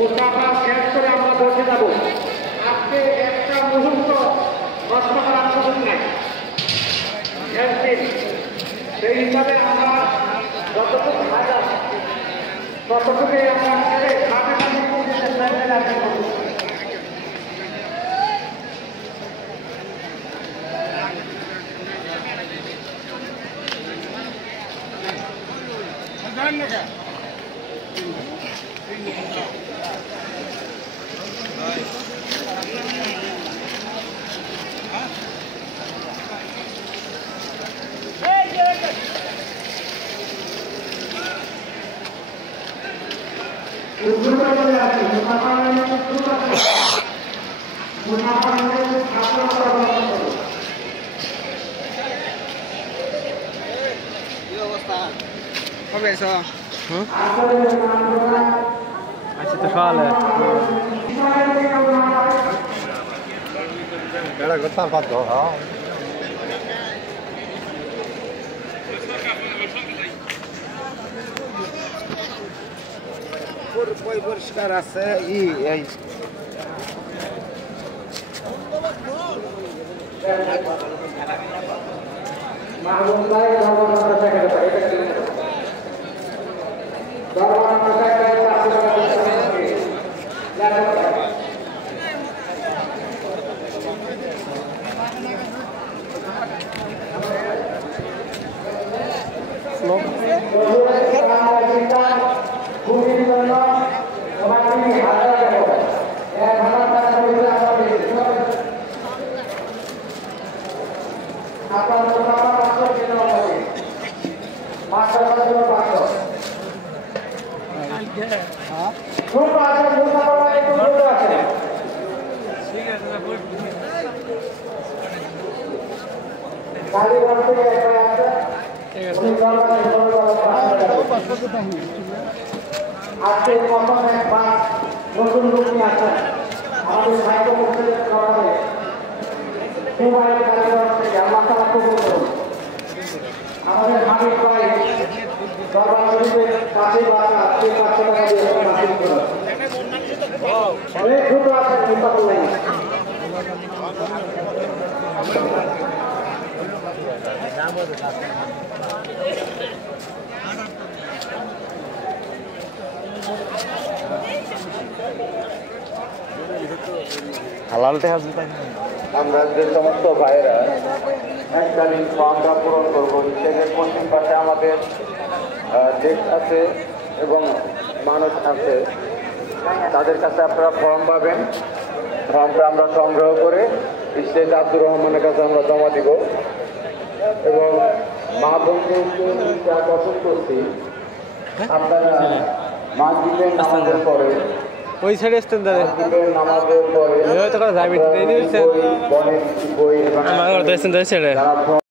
ওটা শেষ করে আমরা বসে যাবো। আজকে একটা মুহূর্ত নষ্ট করার সুযোগ নেই। সেই হিসাবে আমরা যতটুকু হাজার ততটুকুই আমরা আচ্ছা তো সকালে Era que estava para torrar. Foi buscar a sé e é isso. আজকে প্রথম একবার নতুন রূপ নিয়ে আসেন আমাদের সাহিত্য পরিষদের করাবে মোবাইল কারিগর থেকে আল্লাহ তাআলা কবুল করুন। আমাদের হাবিব ভাই দরবার শরীফের পাশে বাসা 500 টাকা দিয়ে হাসিল করুন। অনেক ছোট আছেন মুস্তাফা ভাই হালালতে হাসি আমরা যে সমস্ত ভাইয়েরা এককালীন ফর্মটা পূরণ করবো সেখানে পশ্চিম পাশে আমাদের দেশ আছে এবং মানুষ আছে, তাদের কাছে আপনারা ফর্ম পাবেন। ফর্মটা আমরা সংগ্রহ করে স্টেট আব্দুর রহমানের কাছে আমরা জমা দিব এবং মা বোনদেরকে আকর্ষণ করছি আপনারা মাগরিবের নামাজের পরে ওই সাইডে স্ট্যান্ডার্ডে নামাজের পরে বই